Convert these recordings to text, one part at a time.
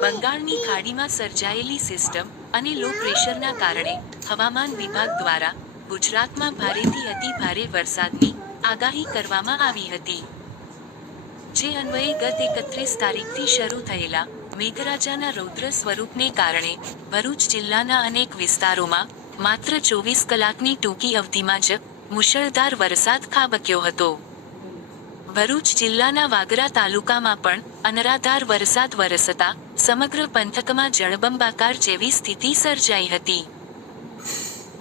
બંગાળની ખાડીમાં સર્જાયેલી સિસ્ટમ અને લો પ્રેશરના કારણે હવામાન વિભાગ દ્વારા ગુજરાતમાં ભારેથી અતિ ભારે વરસાદની આગાહી કરવામાં આવી હતી, જે અન્વયે ગત 31 તારીખથી શરૂ થયેલા મેઘરાજાના રૌદ્ર સ્વરૂપને કારણે ભરૂચ જિલ્લાના અનેક વિસ્તારોમાં માત્ર 24 કલાકની ટૂંકી અવધિમાં જ મુશળધાર વરસાદ ખાબક્યો હતો. ભરૂચ જિલ્લાના વાગરા તાલુકામાં પણ અનરાધાર વરસાદ વરસતા સમગ્ર પંથકમાં જળબંબાકાર જેવી સ્થિતિ સર્જાઈ હતી.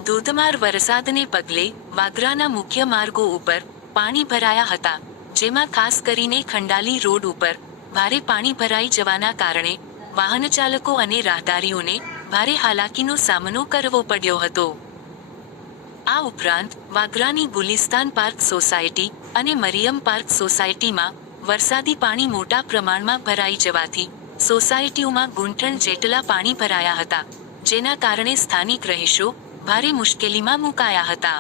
ધોધમાર વરસાદને પગલે વાગરાના મુખ્ય માર્ગો ઉપર પાણી ભરાયા હતા, જેમાં ખાસ કરીને ખંડાલી રોડ ઉપર ભારે પાણી ભરાઈ જવાના કારણે વાહનચાલકો અને રાહદારીઓને ભારે હાલાકીનો સામનો કરવો પડ્યો હતો. આ ઉપરાંત વાગરાની ગુલિસ્તાન પાર્ક સોસાયટી અને મરિયમ પાર્ક સોસાયટીમાં વરસાદી પાણી મોટા પ્રમાણમાં ભરાઈ જવાથી સોસાયટીઓમાં ગૂંઠણ જેટલા પાણી ભરાયા હતા, જેના કારણે સ્થાનિક રહીશો ભારે મુશ્કેલીમાં મુકાયા હતા.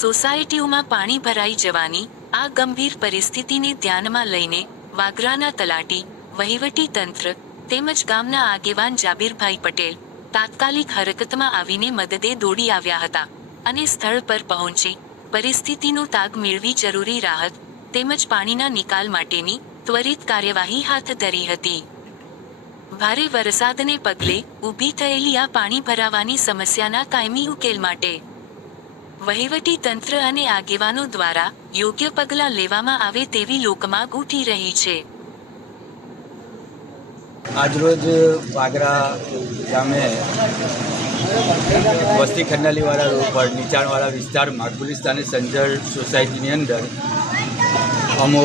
સોસાયટીઓમાં પાણી ભરાઈ જવાની આ ગંભીર પરિસ્થિતિને ધ્યાનમાં લઈને વાગરાના તલાટી, વહીવટી તંત્ર તેમજ ગામના આગેવાન જાબીરભાઈ પટેલ તાત્કાલિક હરકતમાં આવીને મદદે દોડી આવ્યા હતા અને સ્થળ પર પહોંચી પરિસ્થિતિનો તાગ મેળવી જરૂરી રાહત તેમજ પાણીના નિકાલ માટેની ત્વરિત કાર્યવાહી હાથ ધરી હતી. ભારે વરસાદને પગલે ઊભી થયેલી આ પાણી ભરાવાની સમસ્યાના કાયમી ઉકેલ માટે વહીવટી તંત્ર અને આગેવાનો દ્વારા યોગ્ય પગલાં લેવામાં આવે તેવી લોકમાંગ ઉઠી રહી છે. આજરોજ વાગરા ગામે વસ્તી ખંડાલીવાળા રોડ પર નીચાણવાળા વિસ્તારમાં ગુલિસ્તાન સંજર સોસાયટીની અંદર અમો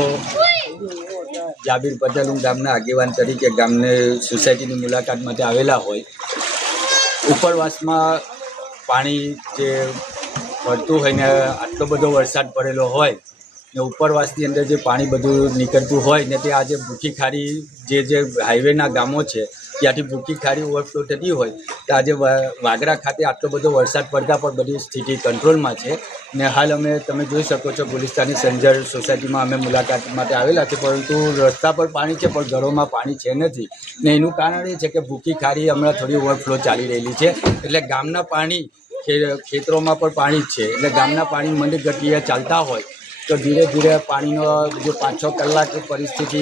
જાબીર પટેલ ગામના આગેવાન તરીકે ગામને સોસાયટીની મુલાકાત માટે આવેલા હોય, ઉપરવાસમાં પાણી જે પડતું હોય ને આટલો બધો વરસાદ પડેલો હોય ને ઉપરવાસની અંદર જે પાણી બધું નીકળતું હોય ને તે આજે ભૂખી ખાડી જે હાઈવેના ગામો છે ત્યાંથી ભૂખી ખાડી ઓવરફ્લો થતી હોય તો આજે વાગરા ખાતે આટલો બધો વરસાદ પડતા પણ બધી સ્થિતિ કંટ્રોલમાં છે. ને હાલ તમે જોઈ શકો છો ગુલિસ્તાની સંજર સોસાયટીમાં અમે મુલાકાત માટે આવેલા છે, પરંતુ રસ્તા પર પાણી છે પણ ઘરોમાં પાણી છે નથી. ને એનું કારણ એ છે કે ભૂખી ખાડી હમણાં થોડી ઓવરફ્લો ચાલી રહેલી છે, એટલે ગામના પાણી ખેતરોમાં પણ પાણી જ છે, એટલે ગામના પાણી મંદ ગતિએ ચાલતા હોય તો ધીરે ધીરે પાણીનો જો 5-6 કલાક પરિસ્થિતિ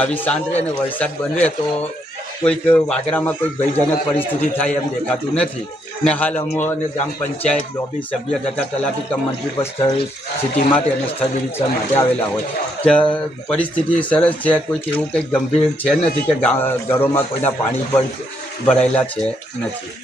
આવી શાંત રહે અને વરસાદ બંધ રહે તો કોઈક વાગરામાં કોઈ ભયજનક પરિસ્થિતિ થાય એમ દેખાતું નથી. ને હાલ અને ગ્રામ પંચાયત લોબી સભ્ય તથા તલાટી કમ મંત્રી પર સ્થિતિ માટે અને સ્થળ નિરીક્ષણ માટે આવેલા હોય. પરિસ્થિતિ સરસ છે, કોઈક એવું કંઈક ગંભીર છે નથી કે ઘરોમાં કોઈના પાણી પણ ભરાયેલા છે નથી.